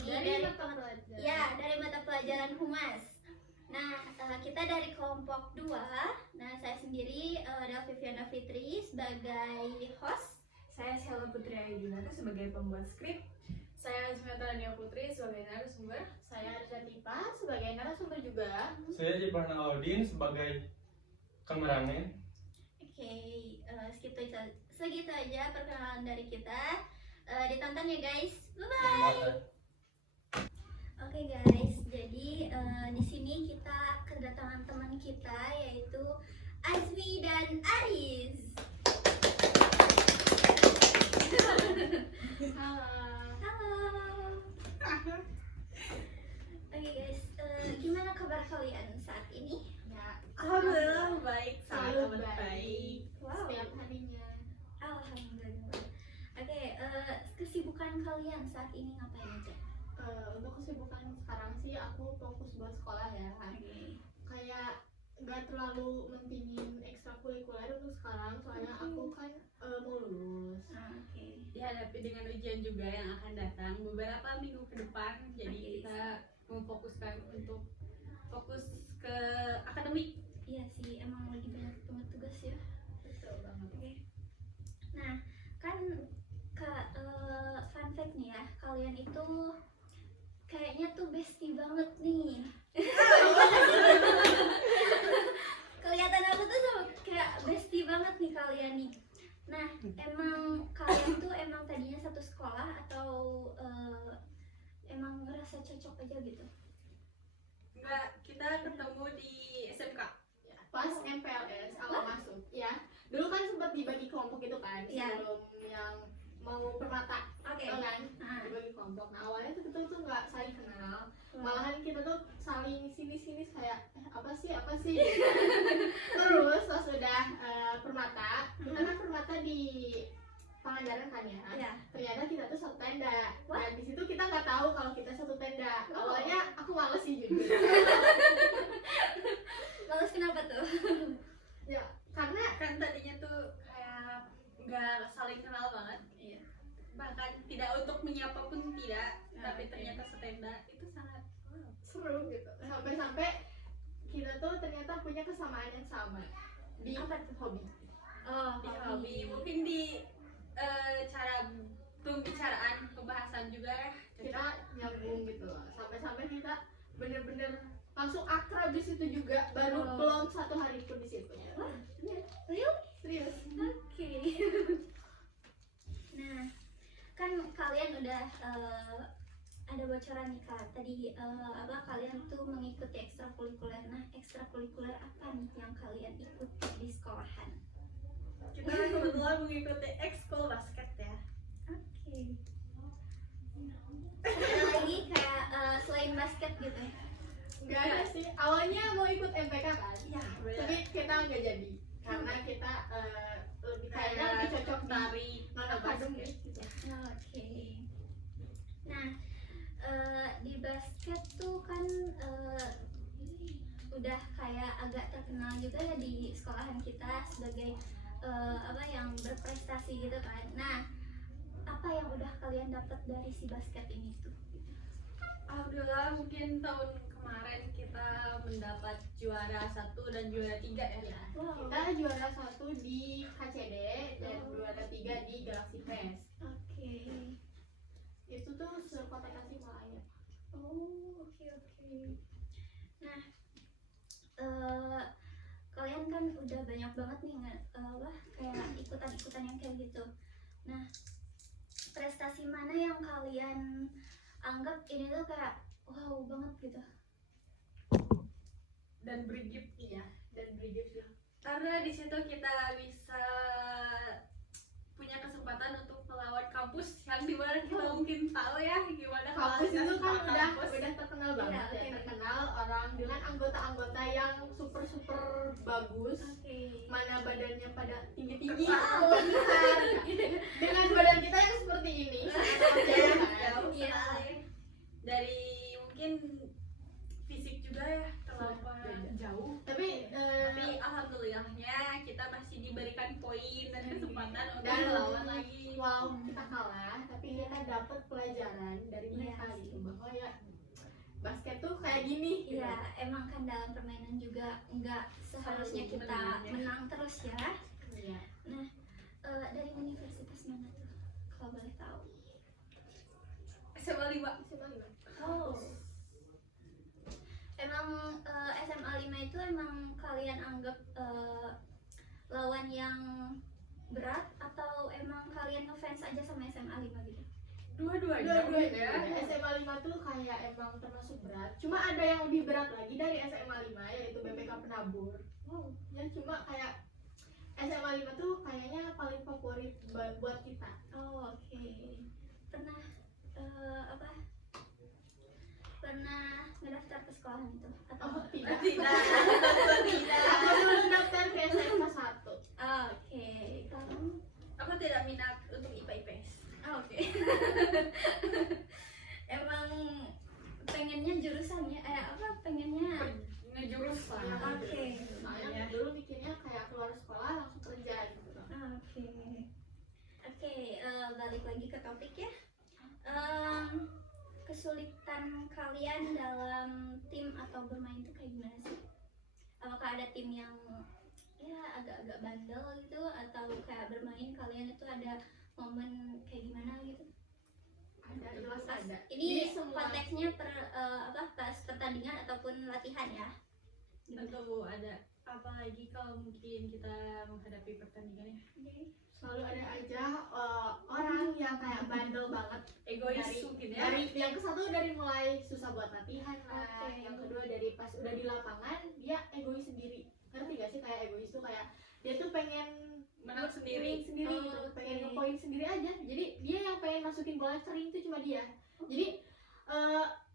ini dari mata pelajaran Humas. Nah, kita dari kelompok 2. Nah, saya sendiri Delvi Viana Fitri sebagai host. Saya Sheila Putri Ayudinata sebagai pembuat skrip. Saya Azmiata Dania Putri sebagai narasumber. Saya Arja Tipa sebagai narasumber juga. Saya Jepang Alaudin sebagai kameramen. Oke, segitu aja perkenalan dari kita. Ditonton ya guys. Bye-bye. Oke guys, jadi di sini kita kedatangan teman kita yaitu Azmi dan Aris. Halo. Oke guys, gimana kabar kalian saat ini? Ya, Alhamdulillah baik, selalu sangat baik. Wow. Setiap harinya. Alhamdulillah. Oke, kesibukan kalian saat ini ngapain aja? Untuk kesibukan sekarang sih aku fokus buat sekolah ya. Kayak gak terlalu mentingin ekstrakurikuler untuk sekarang, soalnya aku kan mau lulus. Oke. Dihadapi dengan ujian juga yang akan datang beberapa minggu ke depan. Jadi kita memfokuskan untuk fokus ke akademik. Iya sih, emang lagi banyak banget tugas ya. Betul banget. Oke. Nah, kan fun fact nih ya, kalian itu kayaknya tuh bestie banget nih. Kelihatan aku tuh sama kayak bestie banget nih kalian nih. Nah, emang kalian tuh emang tadinya satu sekolah atau emang ngerasa cocok aja gitu? Enggak, kita ketemu di SMK. Ya, pas MPLS awal masuk ya. Dulu kan sempat dibagi kelompok gitu kan, Iya. sebelum yang mau permata. Oke. Kan Nah. dibagi kelompok. Nah, awalnya tuh kita tuh nggak saling kenal. Malahan kita tuh saling sini kayak apa sih terus pas udah permata, kita kan permata di Pangandaran kan ya. Iya. Ternyata kita tuh satu tenda. Wah. Dan di situ kita nggak tahu kalau kita satu tenda. Awalnya aku males sih jujur. Males kenapa tuh? Ya karena Kan tadinya tuh kayak nggak saling kenal banget. Iya. Bahkan tidak untuk menyapa pun tidak. Tapi Oke. ternyata setenda itu sangat seru gitu. Sampai kita tuh ternyata punya kesamaan yang sama di Apa tuh? hobi. Oh, di hobi. Mungkin di cara pembicaraan, pembahasan juga ya. Kita nyambung gitu loh. Sampai kita bener-bener langsung akrab di situ juga. Baru Oh. belum 1 hari pun di situ. Wah, real? Serius. Oke. Nah, kan kalian udah ada bocoran nih kak. Tadi kalian tuh mengikuti ekstrakurikuler. Nah, ekstrakurikuler apa nih yang kalian ikuti di sekolahan? Kita kebetulan mengikuti ekskul basket ya. Oke. Ada lagi kayak selain basket gitu? Enggak ada sih. Awalnya mau ikut MPK kan. Ya. Tapi kita nggak jadi. Karena kita kayaknya lebih cocok di tari akademik gitu. Oke. Nah, di basket tuh kan udah kayak agak terkenal juga ya di sekolahan kita sebagai yang berprestasi gitu kan. Nah, apa yang udah kalian dapat dari si basket ini tuh? Alhamdulillah mungkin tahun kemarin kita mendapat juara 1 dan juara 3 ya. Wow. Kita juara 1 di KCD dan juara 3 di Galaxy Fest. Oke. Itu tuh sekota Tasikmalaya. Oh, oke. Nah, kalian kan udah banyak banget nih kayak ikutan yang kayak gitu. Nah, prestasi mana yang kalian anggap ini tuh kayak wow banget gitu? Dan bergift Iya, dan Brigif sih. karena di situ kita bisa punya kesempatan untuk melawan kampus yang dimana kita mungkin tahu ya gimana Kampus itu kan kualitas kampus. udah terkenal banget Iya, ya, oke. terkenal orang dengan anggota-anggota yang super bagus. Oke. Mana badannya pada tinggi-tinggi, Wow. besar. Dengan badan kita yang seperti ini, sangat jauh kan? Jauh Iya. sekali. Dari mungkin fisik juga ya terlampau jauh. Tapi alhamdulillahnya kita masih diberikan poin dan kesempatan untuk Dan melawan lagi. wow kita kalah, tapi kita dapat pelajaran dari mereka Iya. gitu bahwa kayak gini gitu. Iya, emang kan dalam permainan juga nggak seharusnya Selalu kita menang, ya. menang terus ya. Iya. Nah, dari universitas mana tuh? Kalau boleh tahu. SMA 5. SMA gimana? Oh. Emang SMA 5 itu emang kalian anggap lawan yang berat atau emang kalian ngefans aja sama SMA 5 gitu? Dua-duanya Dua-duanya SMA 5 tuh kayak emang termasuk berat. Cuma ada yang lebih berat lagi dari SMA 5 yaitu BPK Penabur. Wow. Ya cuma kayak SMA 5 tuh kayaknya paling favorit buat kita. Oh, oke. Pernah pernah ngedaftar ke sekolah itu atau Oh tidak. Tidak. Aku dulu daftar ke SMK 1. Oke. Kamu? Aku tidak minat untuk IPA IPS. Oke. Emang pengennya jurusannya pengennya Ngejurus lah. Oke. Soalnya dulu mikirnya kayak keluar sekolah langsung kerja gitu. Oke. Oke, balik lagi ke topik ya. Kesulitan kalian dalam tim atau bermain itu kayak gimana sih? Apakah ada tim yang ya agak-agak bandel gitu atau kayak bermain kalian itu ada momen kayak gimana gitu? Ada jelas Pas, ada. ini Jadi semua konteksnya pas pertandingan ataupun latihan ya? Tentu ada, apalagi kalau mungkin kita menghadapi pertandingannya. Oke. selalu ada aja orang yang kayak bandel banget. Egois Dari- mungkin ya. Dari yang ke satu dari mulai susah buat latihan lah. Oke. Yang kedua dari pas udah di lapangan dia egois sendiri. Ngerti gak sih kayak egois tuh kayak dia tuh pengen Menang sendiri. sendiri Oh, gitu, oke. pengen ngepoin sendiri aja. Jadi dia yang pengen masukin bola sering tuh cuma dia. Jadi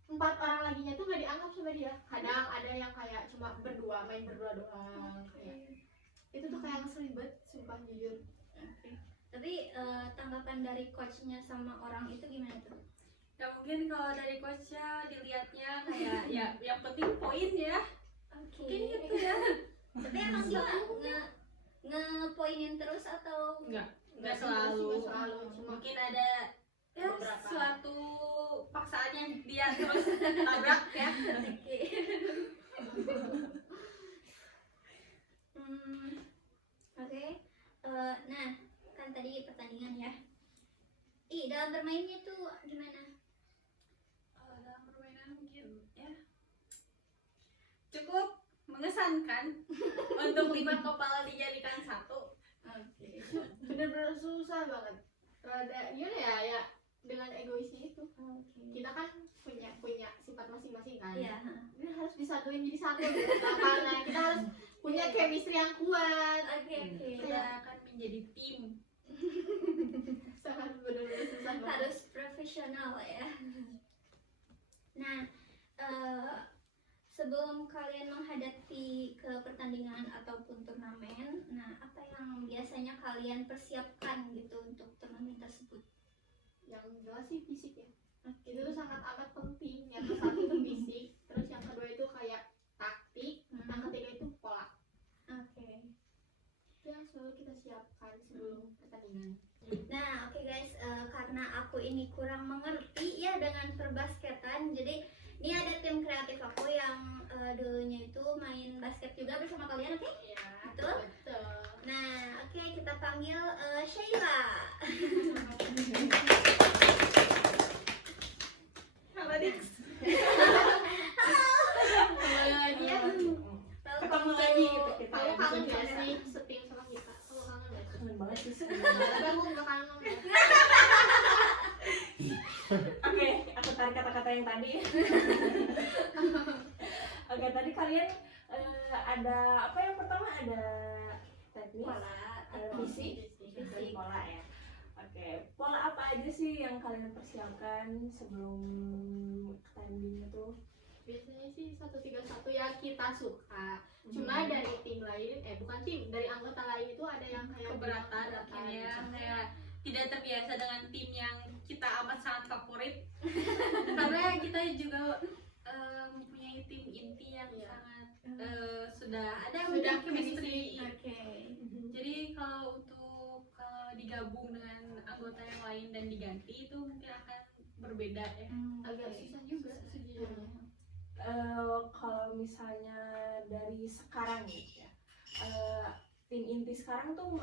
4 orang laginya tuh gak dianggap sama dia. Kadang ada yang kayak cuma berdua main berdua doang. Kayak itu tuh kayak ngeselin banget, sumpah jujur. Oke. Tapi tanggapan dari coachnya sama orang itu gimana tuh? Ya mungkin kalau dari coachnya dilihatnya kayak ya yang penting poin ya. Oke. Mungkin gitu ya. Tapi emang dia ngepoinin terus atau? Enggak Nggak selalu. selalu, cuma Mungkin ada ya beberapa. suatu paksaan yang dia terus tabrak ya. Oke. Oke. Nah, kan tadi pertandingan ya. Dalam bermainnya tuh gimana? Dalam permainan mungkin ya cukup mengesankan untuk 5 kepala dijadikan satu. Oke. bener-bener susah banget. Rada gimana ya dengan egoisnya itu. Oke. Kita kan punya sifat masing-masing kan. Iya. Ini harus disatuin jadi satu gitu. Lapangan kita harus punya chemistry yang kuat. Oke. Kita akan menjadi tim. Sangat benar-benar susah banget. Harus profesional ya. Nah, sebelum kalian menghadapi ke pertandingan ataupun turnamen, nah apa yang biasanya kalian persiapkan gitu untuk turnamen tersebut? Yang jelas sih fisik ya. Oke. Itu tuh sangat amat penting. Yang ke satu itu fisik, terus yang kedua itu kayak taktik, yang ketiga itu pola. Oke. Itu yang selalu kita siapkan sebelum pertandingan. Nah, oke guys, karena aku ini kurang mengerti ya dengan perbasketan, jadi ini ada tim kreatif aku yang dulunya itu main basket juga bersama kalian, oke? Iya. Betul? Betul. Nah, oke kita panggil Sheila. Halo Dix. Kembali lagi ya. Ketemu lagi gitu kita. Kamu kangen gak sih setim sama kita? Kamu kangen gak sih? Kangen banget sih. Tapi aku gak kangen ya. Oke, aku tarik kata-kata yang tadi. Oke, tadi kalian ada apa yang pertama ada teknis, ada visi, dan pola ya. Oke, pola apa aja sih yang kalian persiapkan sebelum tanding itu? Biasanya sih 1-3-1 yang kita suka. Cuma dari tim lain, bukan tim, dari anggota lain itu ada yang kayak Keberatan akhirnya kayak tidak terbiasa dengan tim yang kita amat sangat favorit. Karena kita juga mempunyai tim inti yang Iya. sangat sudah ada Sudah chemistry. Oke. Jadi kalau untuk digabung dengan anggota yang lain dan diganti itu mungkin akan berbeda ya. agak susah juga sejujurnya. kalau misalnya dari sekarang gitu ya, tim inti sekarang tuh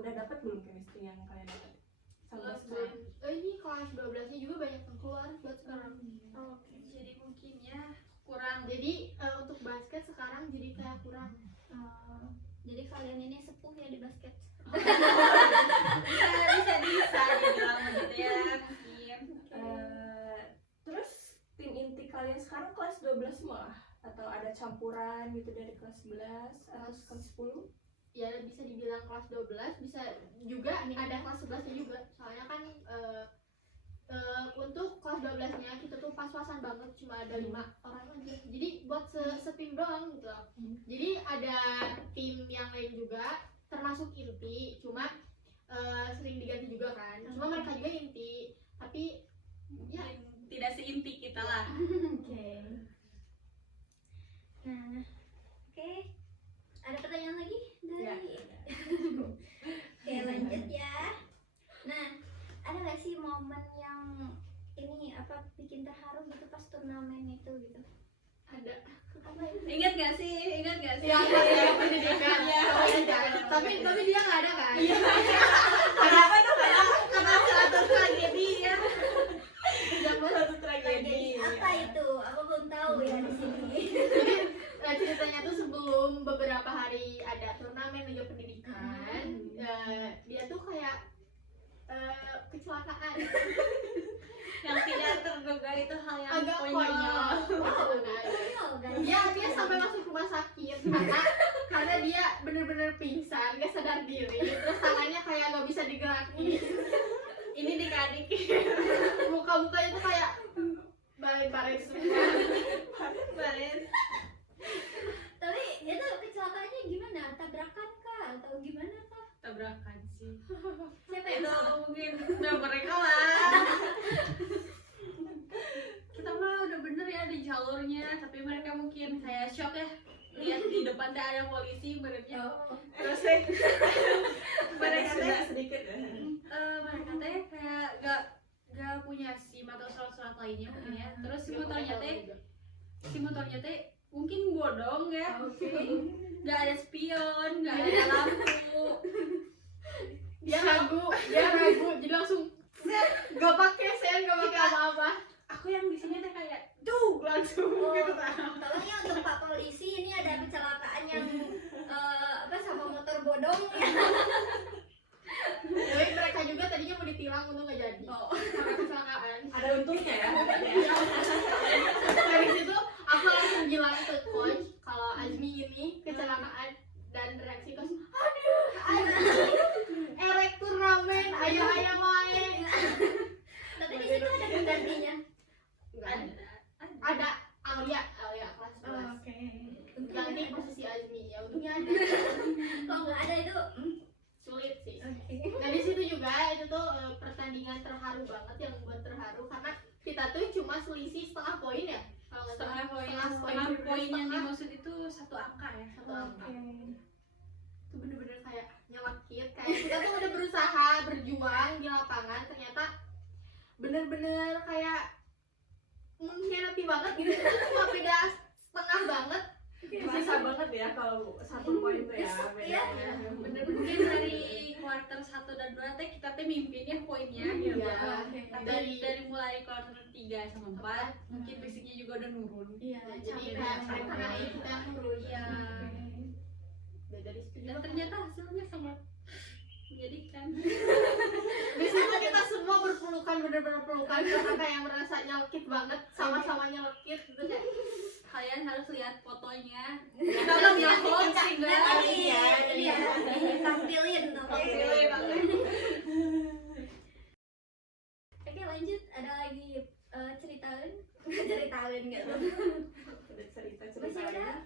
udah dapat belum chemistry yang kalian dapat sampai sekarang? Ini kelas 12-nya juga banyak yang keluar buat sekarang. Jadi mungkin ya kurang. Jadi untuk basket sekarang jadi kayak kurang. Jadi kalian ini sepuh ya di basket. bisa dibilang begitu ya mungkin. Terus tim inti kalian sekarang kelas 12 semua atau ada campuran gitu dari kelas 11 atau kelas 10? Ya bisa dibilang kelas 12, bisa juga ada kelas 11-nya juga. Soalnya kan untuk kelas 12-nya kita tuh pas-pasan banget, cuma ada 5 orang aja. Jadi buat setim doang gitu. Jadi ada tim yang lain juga termasuk inti, cuma sering diganti juga kan. Cuma mereka juga inti, tapi ya Tidak seinti kita lah. Oke. Nah, oke. Ada pertanyaan lagi dari? Oke, lanjut ya. Nah, ada nggak sih momen yang ini apa bikin terharu gitu pas turnamen itu gitu? ada. Apa itu? Ingat gak sih? Ya, ya pendidikan. Tapi dia nggak ada kan? Kenapa tuh Karena suatu tragedi ya. satu tragedi? Apa itu? Aku belum tahu ya di sini. Ceritanya tuh sebelum beberapa hari ada turnamen Liga Pendidikan, dia tuh kayak kecelakaan Yang tidak terduga itu hal yang agak konyol. Wow, konyol guys. Dia sampai masuk rumah sakit karena dia bener-bener pingsan, gak sadar diri, terus tangannya kayak gak bisa digerakin, Ini dikadik. muka-mukanya tuh kayak balik-balik semua. Baren. Tapi itu kecelakaannya gimana? Tabrakan kah atau gimana kah? Tabrakan sih. Siapa yang Itu salah? mungkin udah mereka lah. Kita mah udah bener ya di jalurnya, tapi mereka mungkin kayak shock ya. Lihat di depan tuh ada polisi benernya. Oh. Terus Mereka mereka teh sedikit ya. mereka teh kayak gak punya SIM atau surat-surat lainnya mungkin ya. Terus si motornya teh mungkin bodong ya. Gak ada spion, gak ada lampu. Dia ragu, jadi langsung gak pakai sen, gak pakai apa-apa, Aku yang di sini teh kayak langsung Oh, gitu kan. tolong ya untuk Pak Polisi, ini ada kecelakaan yang apa sama motor bodong ya. tapi mereka juga tadinya mau ditilang untuk gak jadi karena kecelakaan. Ada untungnya ya. Dari situ aku langsung bilang ke coach kalau Azmi ini kecelakaan, dan reaksi coach, aduh erek turnamen, ayo main. Tapi di situ ada penggantinya. Ada Alia kelas 11 ganti posisi Azmi, ya untungnya ada. Kalau nggak ada itu, Sulit sih. oke. Nah di situ juga itu tuh pertandingan terharu banget, yang membuat terharu karena kita tuh cuma selisih setengah poin ya, kalau nggak salah. Setengah poin yang dimaksud itu satu angka ya. Satu angka. Itu bener-bener kayak nyelekit, kayak kita tuh udah berusaha berjuang di lapangan, ternyata bener-bener kayak mengkhianati banget gitu. Itu cuma beda setengah banget. Susah banget ya kalau satu poin tuh ya. Iya. Bener-bener mungkin dari kuarter 1 dan 2 teh kita teh mimpinnya poinnya Iya. tapi dari mulai kuarter 3 sama 4 mungkin fisiknya juga udah nurun. Iya, Jadi capek. kayak mereka naik, kita turun. Iya. Udah dari situ Dan ternyata hasilnya sangat menjadikan. di situ kita semua berpelukan, bener-bener pelukan, karena kayak merasa nyelekit banget, sama-sama nyelekit gitu kayak. Kalian harus lihat fotonya. Kita udah nge-hold sih guys. Iya, tampilin, oke. Oke, lanjut. Ada lagi ceritain gitu. Masih ada?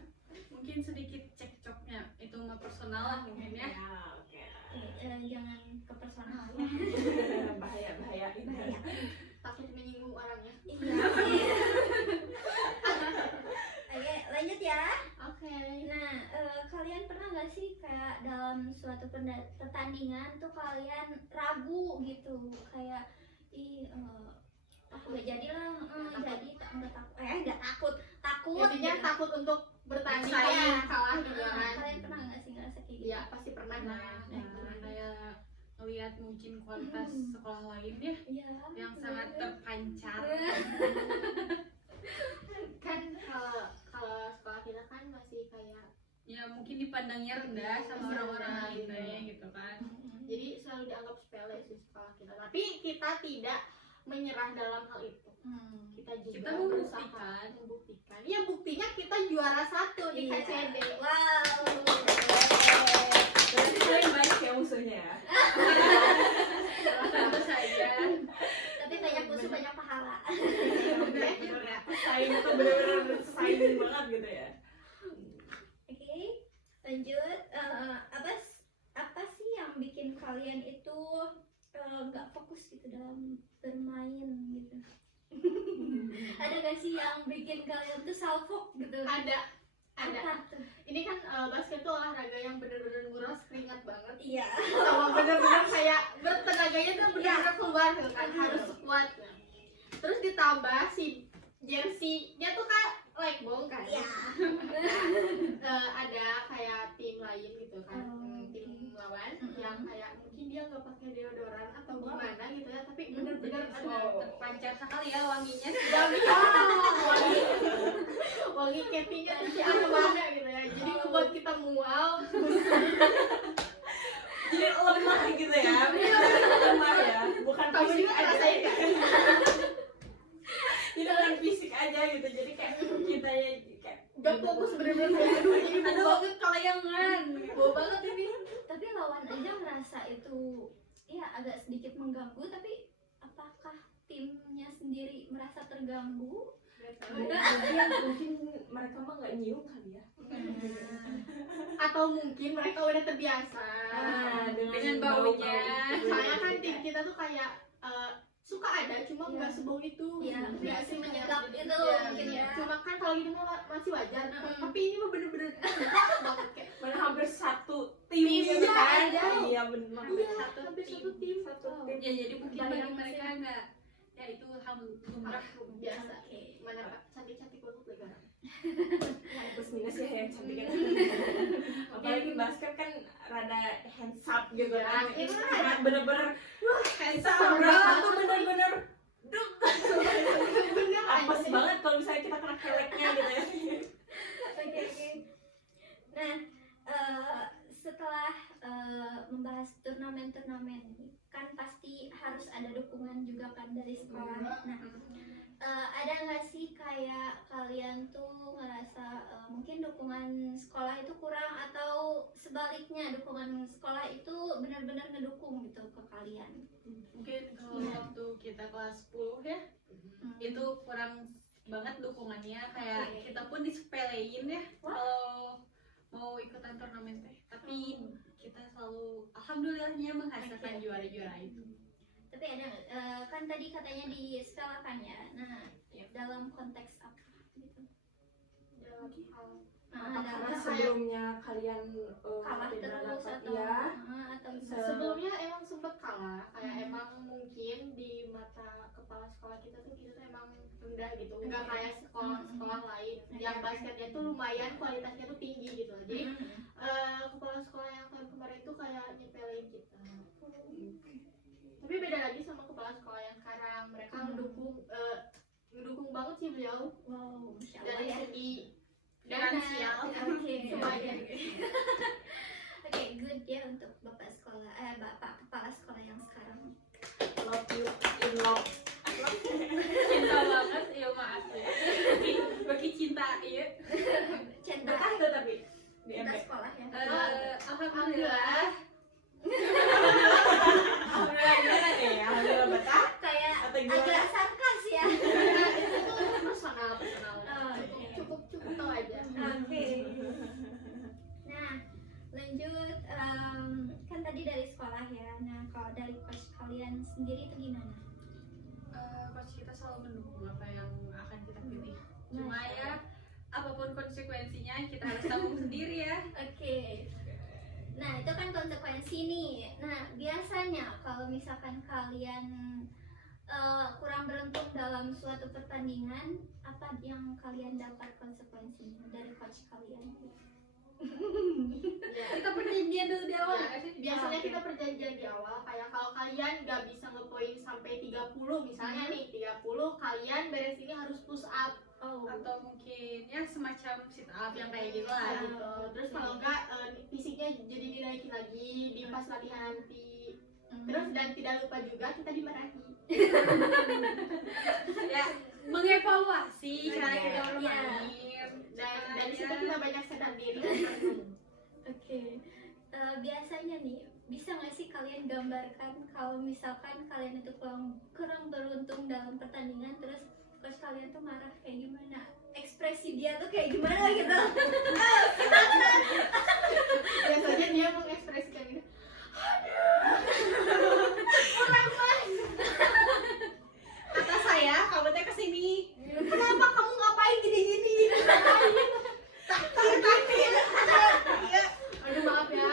Mungkin sedikit cekcoknya itu mah personal lah mungkin ya. Jangan ke personal ya. Bahaya. Takut menyinggung orangnya. Iya. Oke, lanjut ya. Oke. Nah, kalian pernah nggak sih kayak dalam suatu pertandingan tuh kalian ragu gitu, kayak nggak jadilah, jadi nggak takut intinya takut untuk bertanding Bersaing. kalah gitu kan. Kalian pernah nggak sih ngerasa kayak gitu? Iya pasti pernah Nah, lah. kayak ngelihat mungkin kualitas sekolah lain ya Iya. yang sangat terpancar. Kan kalau sekolah kita kan masih kayak Ya mungkin dipandangnya rendah sama Iya, orang-orang rendah, lainnya gitu. gitu kan. jadi selalu dianggap sepele sih sekolah kita. Tapi kita tidak menyerah dalam hal itu. Kita juga Kita berusaha membuktikan. Ya buktinya kita juara 1 di Iya. KCD. Wow. Berarti paling baik ya musuhnya ya. Tentu saja. Tapi banyak musuh banyak pahala. Bener-bener ya. Saing itu bener-bener saing banget gitu ya. Oke, lanjut. Apa sih yang bikin kalian itu nggak fokus gitu dalam bermain gitu? Ada gak sih yang bikin kalian tuh salfok gitu? Ada. Apa tuh? Ini kan basket tuh olahraga yang bener-bener nguras keringat banget. Iya. Sama bener-bener kayak bertenaganya tuh bener-bener keluar gitu kan, harus sekuat. Terus ditambah si jersey-nya tuh kan like bong kan. Iya. Ada kayak tim lain gitu kan, tim lawan Mm-mm. yang kayak mungkin dia nggak pakai deodoran atau Wow. gimana gitu ya, tapi bener-bener ada Terpancar sekali ya wanginya. wangi ketinya tuh si mana gitu ya, jadi ngebuat kita mual. Jadi lemah gitu ya. Lemah ya. Bukan Kamu fisik juga aja. ngerasain nggak? Jadi bukan fisik aja gitu. Jadi kayak kita ya kayak Gak fokus bener-bener kayak aduh ini bau Aduh, banget, kelayangan. bau banget ini. Tapi lawan aja ngerasa itu ya agak sedikit mengganggu, tapi apakah timnya sendiri merasa terganggu? mungkin mereka mah nggak nyium kali ya. Atau mungkin mereka udah terbiasa. Dengan baunya. Soalnya kan tim kita tuh kayak suka ada, cuma nggak sebau itu. Iya, Nggak masih sih menyedap itu Iya, mungkin ya. Cuma kan kalau gitu mah masih wajar. Tapi ini mah bener-bener banget kayak. Benar hampir satu tim Tim, gitu iya, kan. iya. Iya benar. Iya, Satu hampir tim. satu tim. Satu tim. Ya jadi mungkin bagi Bayang mereka sih. enggak. Ya itu hal lumrah. Biasa. Oke. Mana Kak? Cantik-cantik banget lagi orang. Plus minus ya yang cantik kan. Apalagi basket kan rada hands up gitu kan. Iya. Kayak bener-bener Hands up, bro. bro. Tuh bener-bener duk. Bener Apes aja. banget kalau misalnya kita kena keleknya gitu ya. Oke. Nah, setelah membahas turnamen-turnamen kan pasti harus ada dukungan juga kan dari sekolah. Nah, ada nggak sih kayak kalian tuh ngerasa mungkin dukungan sekolah itu kurang, atau sebaliknya dukungan sekolah itu benar-benar ngedukung gitu ke kalian? Mungkin kalau waktu kita kelas 10 ya, itu kurang banget dukungannya, kayak Oke. kita pun disepelein ya Wah. kalau mau ikutan turnamen teh. Tapi kita selalu alhamdulillahnya menghasilkan Oke. juara-juara itu. Tapi ada kan tadi katanya di sekolah kan ya. Nah, dalam konteks apa gitu? Dalam hal Nah, Karena dalam sebelumnya kalian kalah tidak terus dapat atau ya. atau Se- sebelumnya emang sempet kalah, kayak emang mungkin di mata kepala sekolah kita tuh emang rendah gitu, nggak kayak sekolah lain yang basketnya tuh lumayan kualitasnya tuh tinggi gitu. Jadi kepala sekolah yang tahun kemarin tuh kayak nyepelin kita. Tapi beda lagi sama kepala sekolah yang sekarang, mereka mendukung banget sih beliau wow, Masya Allah dari ya. segi Finansial. finansial. Oke. Semuanya. Oke, good ya untuk bapak sekolah, bapak kepala sekolah yang sekarang. Love you in love. Cinta banget ya maaf ya. Bagi cinta ya. Cinta, Betah tuh tapi di cinta MP. sekolah ya. Alhamdulillah. Alhamdulillah gimana nih? Alhamdulillah betah. Kayak Atau gimana? agak sarkas ya. Itu tuh personal. Oh, oke. Cukup tahu aja. Oke. Nah, lanjut kan tadi dari sekolah ya. Nah, kalau dari coach kalian sendiri itu gimana? Coach kita selalu mendukung apa yang akan kita pilih. Cuma ya apapun konsekuensinya kita harus tanggung sendiri ya. Oke. Nah, itu kan konsekuensi nih. Nah, biasanya kalau misalkan kalian kurang beruntung dalam suatu pertandingan, apa yang kalian dapat konsekuensinya dari coach kalian? Kita perjanjian dulu di awal Nah, nggak sih? biasanya kita perjanjian di awal kayak kalau kalian nggak bisa ngepoin sampai 30 misalnya nih 30 kalian beres ini harus push up Atau mungkin ya semacam sit up yang kayak gitu nah, lah. gitu. Terus kalau enggak fisiknya jadi dinaikin lagi di pas latihan nanti. Terus dan tidak lupa juga kita dimarahi. Ya mengevaluasi cara kita Iya. bermain. Dan di situ kita banyak sadar diri. Oke. Biasanya nih, bisa nggak sih kalian gambarkan kalau misalkan kalian itu kurang beruntung dalam pertandingan, terus coach kalian tuh marah kayak gimana? Ekspresi dia tuh kayak gimana gitu? Biasanya dia mengekspresikan gitu. Kata saya, kamu teh kesini. Kenapa kamu ngapain gini-gini? Aduh maaf ya,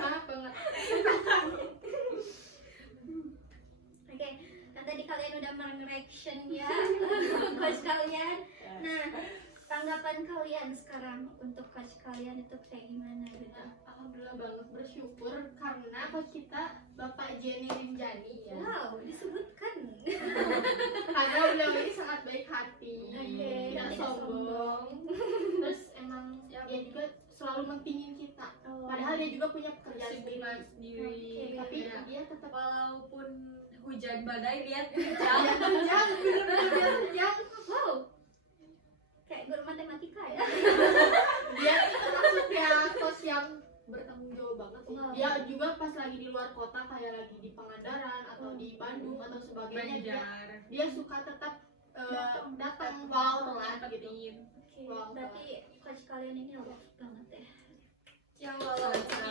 maaf banget. Oke, kan tadi kalian udah mereaction ya coach kalian. Nah, tanggapan kalian sekarang untuk coach kalian itu kayak gimana gitu? Alhamdulillah banget bersyukur karena coach kita Bapak Jenny Rinjani ya. Wow, disebutkan. Karena beliau ini sangat baik hati, Oke, tidak tidak sombong. Terus emang dia juga selalu mentingin kita. Oh. Padahal dia juga punya pekerjaan Kesibukan sendiri. sendiri. Tapi Ya. dia tetap Walaupun hujan badai lihat dia kerja. kerjaan, bener-bener dia kerjaan. Wow, kayak guru matematika ya. Dia itu termasuk ya coach yang bertanggung jawab banget sih. Wow. Dia juga pas lagi di luar kota kayak lagi di Pangandaran atau di Bandung atau sebagainya Banjar. dia suka tetap datang walau telat gitu. Dapetin. Oke, Wow. berarti coach kalian ini love banget ya. Yang walaupun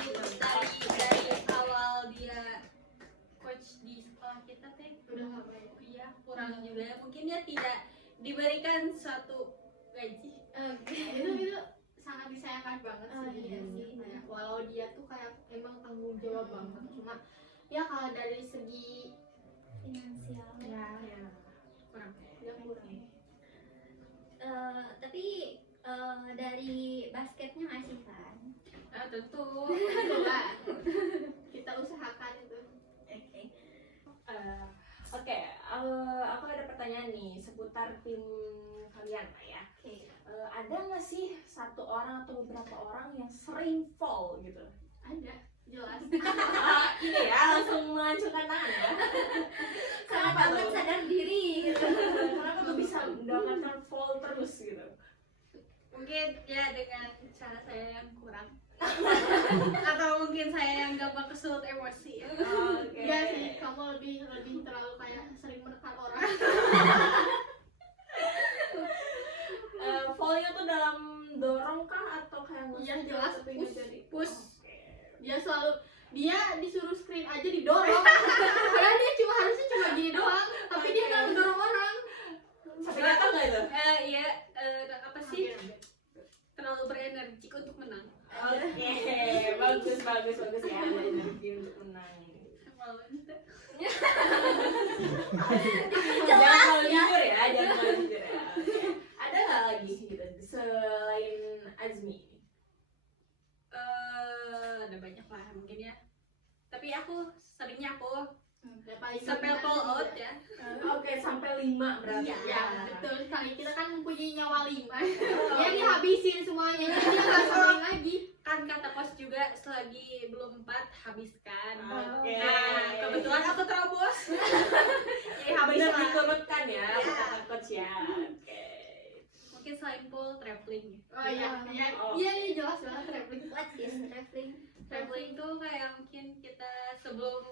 dari awal dia coach di sekolah kita teh Udah nggak baik. iya kurang juga mungkin dia tidak diberikan suatu gaji. Itu sangat disayangkan banget Oh, sih. iya sih. Kayak, walau dia tuh kayak emang tanggung jawab banget, cuma ya kalau dari segi Finansial. ya Kurang. dia kurang. Tapi dari basketnya masih kan? Tentu. Itulah kita usahakan itu. Oke. Oke, aku ada pertanyaan nih seputar tim kalian lah ya. Oke. Ada nggak sih satu orang atau beberapa orang yang sering fall gitu? Ada jelas. Ini ya langsung menghancurkan tangan ya. Sangat amat sadar diri gitu. Kenapa tuh bisa mendapatkan fall terus gitu? Mungkin ya dengan cara saya yang kurang. Atau mungkin saya yang gampang kesulut emosi. Oke. Iya sih, kamu lebih terlalu kayak sering menekan orang. Fallnya tuh dalam dorong kah atau kayak Iya, nge-shoot jelas, tapi push. nggak jadi? Push. Dia disuruh screen aja didorong. Padahal dia harusnya cuma gini doang, tapi dia nggak mendorong orang. Sampai datang nggak itu? Iya, apa sih? Terlalu berenergi untuk menang. Oke, bagus ya, ada energi untuk menang. Malu ente. Jangan kalau jujur ya, jangan kalau jujur ya. Oke. Ada nggak lagi gitu selain Azmi? Ada banyak lah mungkin ya. Tapi seringnya aku Ya, paling sampai gimana call sih, out ya? ya. Oke, sampai 5 berarti. Ya, betul sekali. Kita kan mempunyai nyawa 5. Dia dihabisin semuanya, jadi dia nggak sambung lagi. Kan kata coach juga selagi belum 4 habiskan. Oke. Nah, kebetulan aku terobos. Jadi habis Benar lah. diturunkan ya, Iya. kata coach ya. Oke. Mungkin selain pool traveling. Oh iya, Oh. iya jelas banget traveling. What is traveling? Traveling tuh kayak mungkin kita sebelum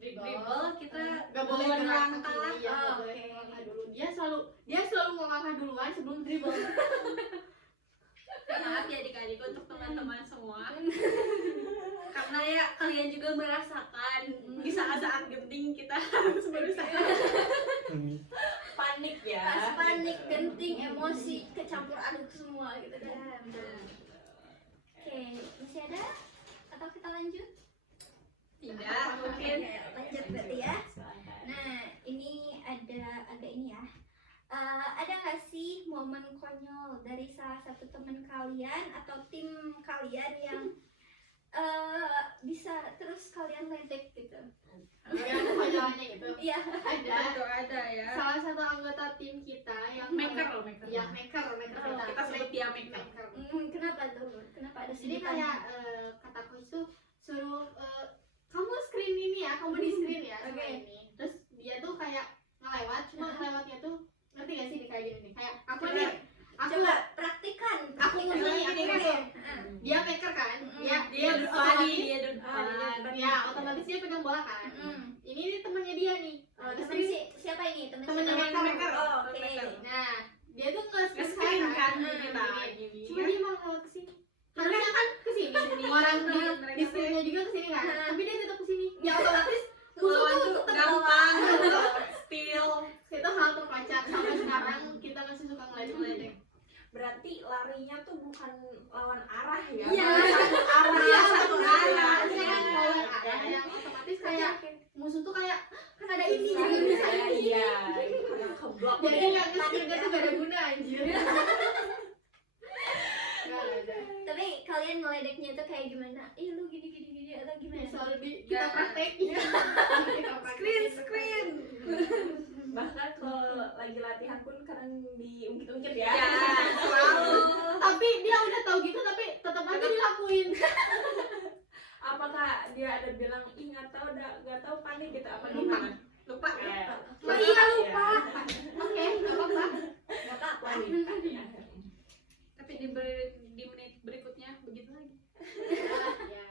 dribble kita Nggak boleh duluan gerak langkah. kaki, ya, nggak boleh melangkah dulu. Dia selalu melangkah duluan sebelum dribble. Maaf ya adik-adik untuk teman-teman semua. Karena ya kalian juga merasakan di saat-saat genting kita harus berusaha. Panik ya. Pas panik, genting, emosi, kecampur aduk semua gitu kan. Benar. Oke, masih ada? Atau kita lanjut? Tidak, mungkin. Oke, lanjut berarti ya. Nah, ini ada agak ini ya. Ada nggak sih momen konyol dari salah satu teman kalian atau tim kalian yang bisa terus kalian ledek gitu? Yang kepanjangannya gitu. Iya. Ada. Itu ada ya. Salah satu anggota tim kita yang Maker. Ya, maker kita. Kita sebut dia maker. Kenapa tuh? Kenapa ada Jadi sebutan? kayak kata coach tuh suruh kamu screen ini ya, kamu di screen ya sama Oke. ini. Terus dia tuh kayak ngelewat, cuma ngelewatnya tuh ngerti gak sih kayak gini nih? Kayak aku Coba. nih, aku Coba praktikan. aku ngusung Praktikan. gini ngusung. Dia maker kan, dia depan. ya otomatis dia pegang bola kan. Ini nih temennya dia nih. Terus Temen ini siapa ini? Temen temennya siapa? maker. Oh, oke. Nah, dia tuh Nge-screen kan kita. gini. Cuma dia malah lewat kesini. Harusnya kan kesini. Orang di screennya juga kesini kan. Tapi dia tetap kesini. Ya otomatis musuh Lawan tuh tuh tetap gampang. Steal. itu hal terpacak sampai sekarang kita masih suka ngeledek-ledek. Berarti larinya tuh bukan lawan arah ya? Iya. Satu arah. Harusnya kan lawan arah yang otomatis kayak musuh tuh kayak kan ada ini Iya, jadi bisa ini. iya. Karena keblok. Jadi nggak nge-screen tuh gak ada guna anjir. Nggak ada. Tapi kalian ngeledeknya itu kayak gimana? Ih lu gini atau gimana? Selalu kita praktekin. Screen. Bahkan kalau lagi latihan pun kadang diungkit-ungkit ya. Ya, selalu. Tapi dia udah tahu gitu tapi tetap aja dilakuin. Apakah dia ada bilang ih nggak tahu panik gitu apa gimana? Lupa. Oh iya lupa. Oke, nggak apa-apa. Gak apa-apa. Tapi di menit berikutnya begitu lagi. Ya.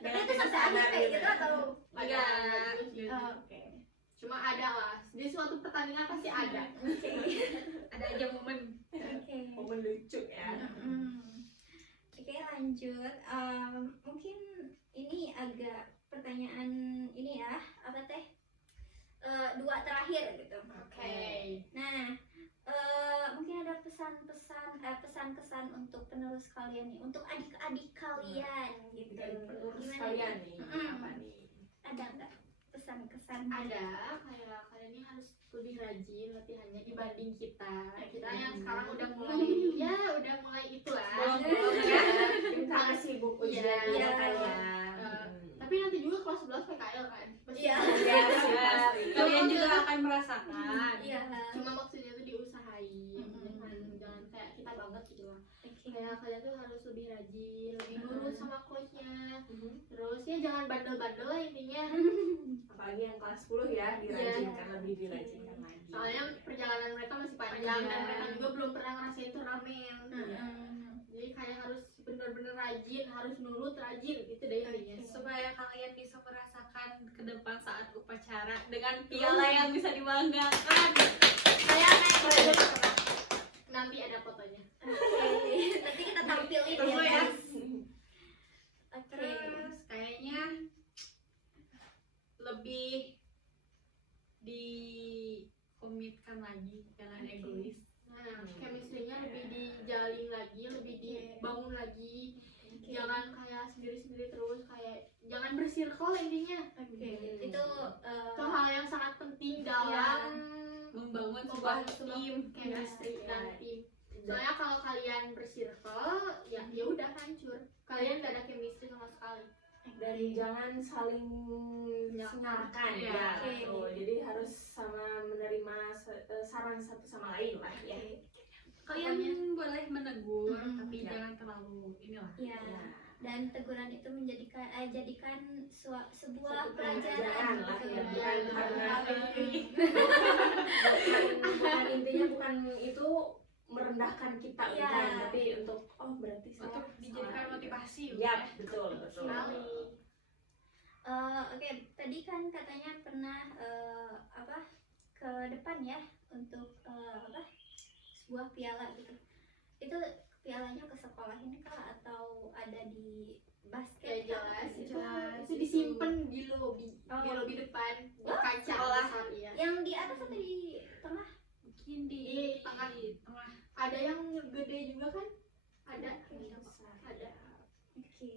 Tapi itu sampai akhir kayak gitu atau? Enggak. Oh, oke. Cuma ada lah. Di suatu pertandingan pasti ada. Ada aja momen. Oke. Momen lucu ya. Oke, lanjut. Mungkin ini agak pertanyaan ini ya, apa teh? Dua terakhir gitu. Oke. Nah, mungkin ada pesan-kesan untuk penerus kalian nih, untuk adik-adik kalian gitu. Penerus Gimana kalian nih? nih apa nih? Ada nggak pesan-kesan? Ada kayak kalian ini harus lebih rajin latihannya dibanding kita. Kita yang sekarang udah mulai itulah. Belum ya. Karena sibuk Iya, ujian iya. kan ya. Tapi nanti juga kelas 11 PKL kan. Iya. Kalian juga akan merasakan. Iya. Cuma maksudnya tuh diusahain. Jangan kayak kita banget gitu lah. Kayak kalian tuh harus lebih rajin, lebih nurut sama coachnya. Terus ya jangan bandel-bandel lah intinya. Apalagi yang kelas 10 ya dirajinkan lebih dirajinkan lagi. Soalnya perjalanan mereka masih panjang dan mereka juga belum pernah ngerasain turnamen. Jadi kayak harus benar-benar rajin, harus nurut, rajin gitu deh intinya. Supaya kalian bisa merasakan ke depan saat upacara dengan piala yang bisa dibanggakan. Nanti ada fotonya. Nanti kita tampilin Tunggu ya, ya. guys. Oke. Terus kayaknya lebih dikomitkan lagi, jangan egois. Nah, chemistry-nya lebih dijalin lagi, lebih dibangun lagi. Jangan kayak sendiri-sendiri terus, kayak jangan bersirkel intinya. Itu Itu hal yang sangat penting dalam Membangun sebuah tim. chemistry dan tim. Soalnya kalau kalian bersirkel, ya udah hancur. Kalian gak ada chemistry sama sekali. Dan jangan saling menyalahkan Iya. ya. Oke. Tuh, jadi harus sama menerima saran satu sama lain lah ya. Kalian boleh menegur, tapi Ya. jangan terlalu inilah. ya. Ya. Dan teguran itu jadikan sebuah Satu pelajaran lah gitu. ya. Ya. Bukan intinya bukan itu merendahkan kita Iya. bukan, tapi untuk berarti saya Untuk dijadikan salah. motivasi. Ya, betul. Sekali. Oke, tadi kan katanya pernah ke depan ya untuk sebuah piala gitu. Itu pialanya ke sekolahin kah atau ada di basket? Ya jelas, Jelas. itu disimpan di lobi, di Oh. lobi depan, di kaca Sekolah. besar ya. Yang di atas atau di tengah? Mungkin di Tengah. tengah. Ada yang gede juga kan? Ada. Ada. Oke.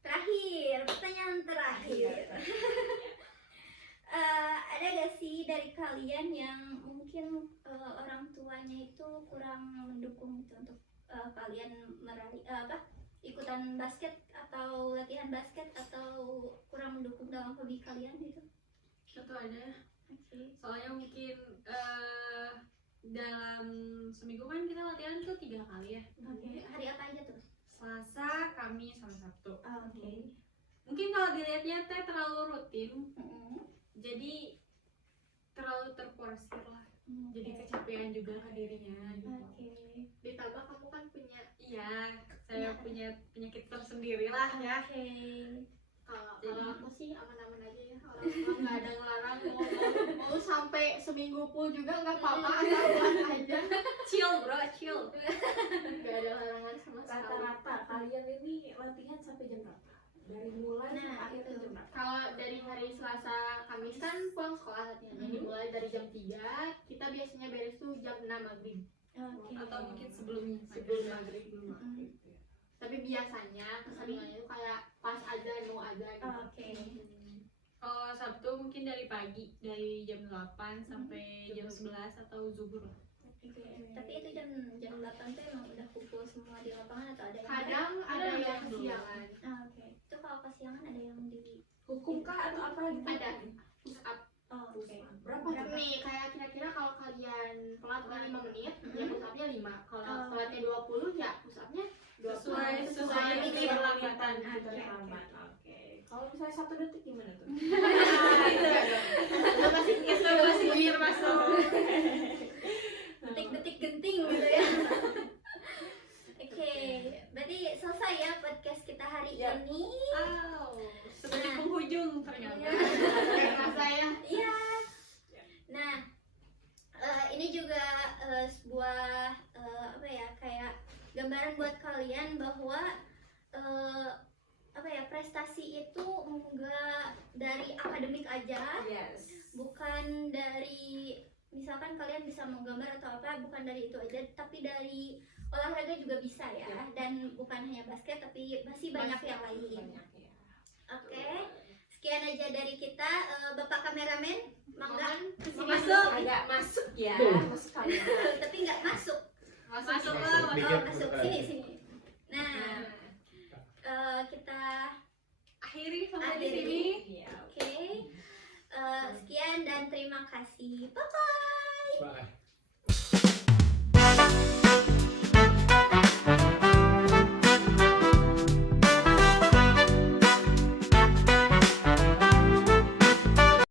Terakhir, pertanyaan terakhir. Ada gak sih dari kalian yang mungkin orang tuanya itu kurang mendukung gitu untuk kalian ikutan basket atau latihan basket, atau kurang mendukung dalam hobi kalian gitu? Satu ada. Oke. Soalnya mungkin dalam seminggu kan kita latihan tuh 3 kali ya. Oke. Hari apa aja tuh? Selasa, Kamis, sama Sabtu. Oke. Mungkin kalau dilihatnya teh terlalu rutin, jadi terlalu terporsir lah. Jadi kecapean juga ke dirinya gitu. Oke. Ditambah kamu kan punya Iya, saya punya penyakit tersendiri lah ya. Oke. kalau aku sih aman-aman aja ya, orang tua nggak ada ngelarang, mau sampai seminggu full juga nggak apa-apa, aman aja, Chill bro, chill. nggak ada larangan sama sekali. Rata-rata kalian ini latihan sampai jam berapa? Dari mulai Nah, sampai akhir itu. jam berapa? Kalau dari hari Selasa Kamis kan pulang sekolah latihannya dimulai dari jam 3, kita biasanya beres tuh jam 6 maghrib, Oke. Atau mungkin sebelumnya. sebelum maghrib. Mm. Tapi biasanya keseringannya tuh kayak pas azan mau azan gitu. Oke. Kalau Sabtu mungkin dari pagi, dari jam 8 sampai jam 11 atau zuhur. Oke. Tapi itu jam 8 tuh emang udah kumpul semua di lapangan atau ada yang Kadang ada Ada yang belum. kesiangan, Oke. Itu kalau kesiangan ada yang di Hukum kah atau apa gitu? ada push up. oke. Berapa Berapa tuh? nih, kayak kira-kira kalau kalian telatnya 5 menit, ya push upnya 5. Kalau Oh. telatnya 20, ya push upnya 20. Sesuai ini ini perlambatan. Terlambat. Oke. Kalau misalnya 1 detik gimana tuh? Itu masih termasuk. Detik-detik genting gitu ya. Oke, berarti selesai ya podcast kita hari Ya. ini. Seperti penghujung ternyata. rasa ya. Iya. Nah, ini juga sebuah apa ya, kayak gambaran buat kalian bahwa apa ya, prestasi itu enggak dari akademik aja, Yes. bukan dari misalkan kalian bisa mau gambar atau apa, bukan dari itu aja, tapi dari olahraga juga bisa ya, Ya. dan bukan hanya basket tapi masih banyak yang lain. Banyak ya. Oke, sekian aja dari kita. Bapak kameramen, mangga kesini. Masuk. Agak masuk ya. Masuk kamera. Tapi nggak masuk. Masuk Masuk. lah. Dikit. Masuk sini. Nah, kita Akhiri sampai di Akhiri. sini. Iya. oke. Sekian dan terima kasih. Bye bye. Bye.